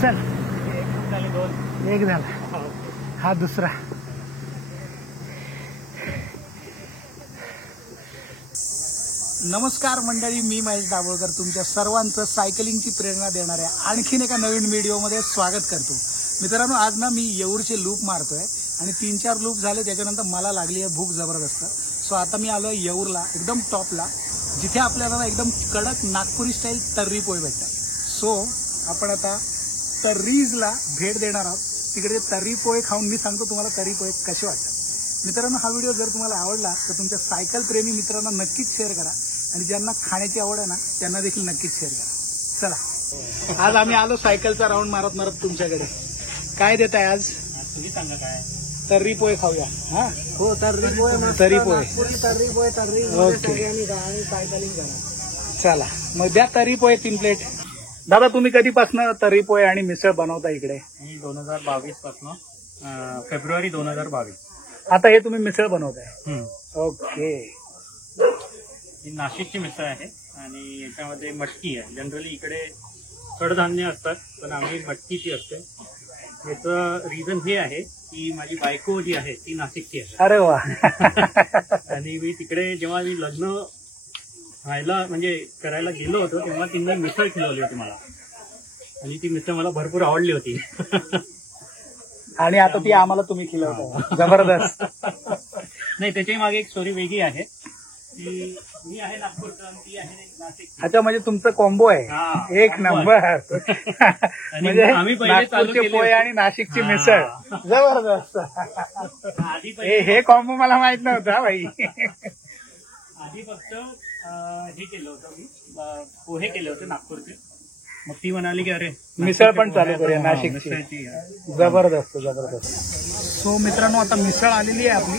चल एक झाला हा दुसरा. नमस्कार मंडळी, मी महेश दाभोळकर तुमच्या सर्वांचं सायकलिंगची प्रेरणा देणाऱ्या आणखीन एका नवीन व्हिडिओमध्ये स्वागत करतो. मित्रांनो, आज ना मी येऊरचे लूप मारतोय आणि 3-4 लूप झाले. त्याच्यानंतर मला लागली आहे भूक जबरदस्त. सो आता मी आलोय येऊरला, एकदम टॉपला, जिथे आपल्याला ना एकदम कडक नागपुरी स्टाईल तर्री पोहे भेटतात. सो आपण आता तर्रीजला भेट देणार आहोत. तिकडे तर्री पोहे खाऊन मी सांगतो तुम्हाला तर्री पोहे कसे वाटतात. मित्रांनो, हा व्हिडिओ जर तुम्हाला आवडला तर तुमच्या सायकल प्रेमी मित्रांना नक्कीच शेअर करा आणि ज्यांना खाण्याची आवड आहे ना त्यांना देखील नक्कीच शेअर करा. चला, आज आम्ही आलो सायकलचा राऊंड मारत मारत तुमच्याकडे. काय देत आहे आज? तुम्ही सांगा काय. तर्री पोहे खाऊया. हा हो, तर्री पोहे. तर्री पोहे. तर्री पोहे. तर्री ओके. आणि सायकलिंग करा. चला मग द्या तर्री पोहे 3 प्लेट. दादा, तुम्ही कधीपासून तर्री पोहे आणि मिसळ बनवता इकडे? मी 2022 पासून, फेब्रुवारी 2022. आता हे तुम्ही मिसळ बनवताय? ओके. ही नाशिकची मिसळ आहे आणि याच्यामध्ये मटकी आहे. जनरली इकडे कडधान्य असतात, पण आम्ही मटकीची असते. याचं रिझन हे आहे की माझी बायको जी आहे ती नाशिकची आहे. अरे वा. आणि मी तिकडे जेव्हा मी लग्न व्हायला म्हणजे करायला गेलो होतो तेव्हा तिने मिसळ खिलवली होती मला आणि ती मिसळ मला भरपूर आवडली होती. आणि आता ती आम्हाला तुम्ही खिलवता. जबरदस्त. नाही, त्याच्याही मागे एक स्टोरी वेगळी आहे की मी आहे नागपूरचा आणि ती आहे नाशिक. अच्छा, म्हणजे तुमचं कॉम्बो आहे. एक नंबर. म्हणजे आम्ही पहिले चालू नागपूरचे केले पोहे आणि नाशिकची मिसळ. जबरदस्त. आधी हे कॉम्बो मला माहित नव्हता भाई. आधी फक्त हे केलं होतं मी, पोहे केले होते नागपूरचे. मग ती म्हणाली की अरे मिसळ पण चालू करूया नाशिकची. जबरदस्त जबरदस्त. सो मित्रांनो, आता मिसळ आलेली आहे आपली.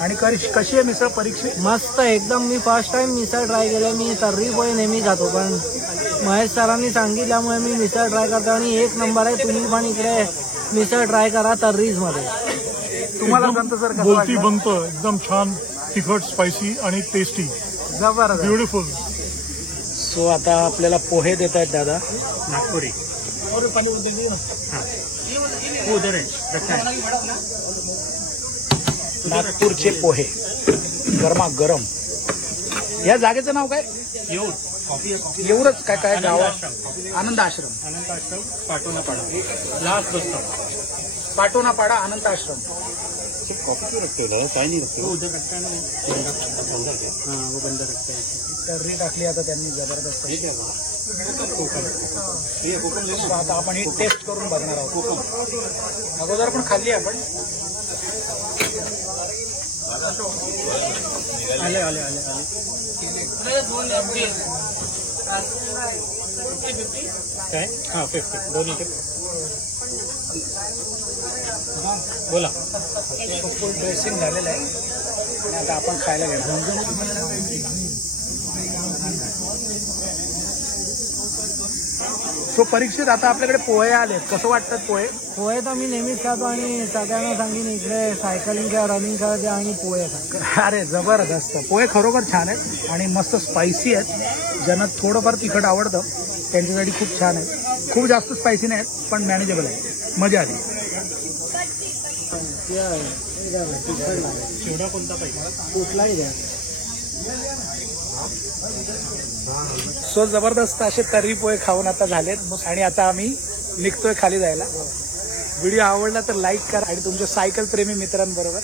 आणि कशी आहे मिसळ परीक्षित? मस्त एकदम. मी फर्स्ट टाइम मिसळ ट्राय केलं. मी तर्री पोहे नेहमी खातो, पण महेश सरांनी सांगितल्यामुळे मी मिसळ ट्राय करतो आणि एक नंबर आहे. तुम्ही पण इकडे मिसळ ट्राय करा तर्रीज मध्ये. तुम्हाला संत सर कसं बोलती वाटलं? बनतं एकदम छान, तिखट, स्पायसी आणि टेस्टी, जबरदस्त, ब्युटिफुल. सो आता आपल्याला पोहे देत आहेत दादा. नागपुरी. नागपूरचे पोहे गरमा गरम. या जागेचं नाव काय? येऊर. एवढंच काय काय गाव? आनंद आश्रम. अनंत आश्रम, पाटोनापाडा, लास्ट बस स्टॉप. पाटोनापाडा आनंद आश्रम. कॉफी रखते काय नाही रखते. उधर रखता है हाँ, वो बंदा रखता है. तर्री टाकली आता त्यांनी. जबरदस्त. सो आता आपण ही टेस्ट करून बघणार आहोत. अगोदर पण खाल्ली आपण. आले आले आले आले. काय? हां, 50 दोन्ही. बोला. फुल ड्रेसिंग झालेलं आहे आणि आता आपण खायला घेणार. सो परीक्षित, आता आपल्याकडे पोहे आले. कसं वाटतात पोहे? पोहे तर मी नेहमीच खातो आणि सगळ्यांना सांगेन इकडे सायकलिंग करा, रनिंग करा आणि पोहे खा. अरे जबरदस्त. पोहे खरोखर छान आहेत आणि मस्त स्पायसी आहेत. ज्यांना थोडंफार तिखट आवडतं त्यांच्यासाठी खूप छान आहे. खूप जास्त स्पायसी नाही आहेत, पण मॅनेजेबल आहे. मजा आली. चिवडा कोणता पाहिजे? कुठलाही द्या. सो जबरदस्त असे तर्री पोहे खाऊन आता झालेत आणि आता आम्ही निघतोय खाली जायला. व्हिडिओ आवडला तर लाईक करा आणि तुमच्या सायकल प्रेमी मित्रांबरोबर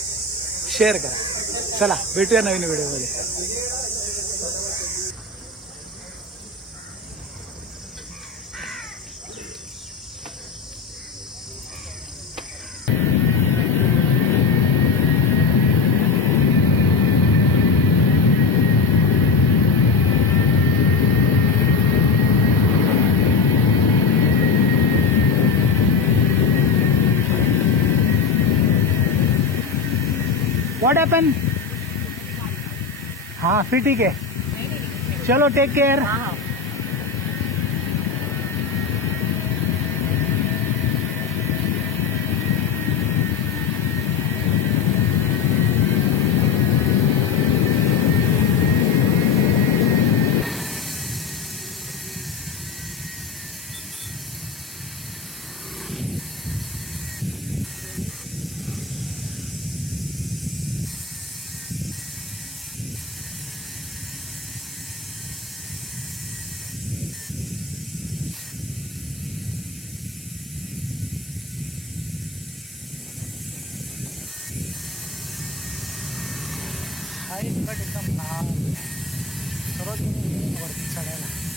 शेअर करा. चला, भेटूया नवीन व्हिडिओमध्ये. What happen? हाँ फिर ठीक है. चलो, टेक केयर. हाही तिखट एकदम लहान सर्वात वरती चढायला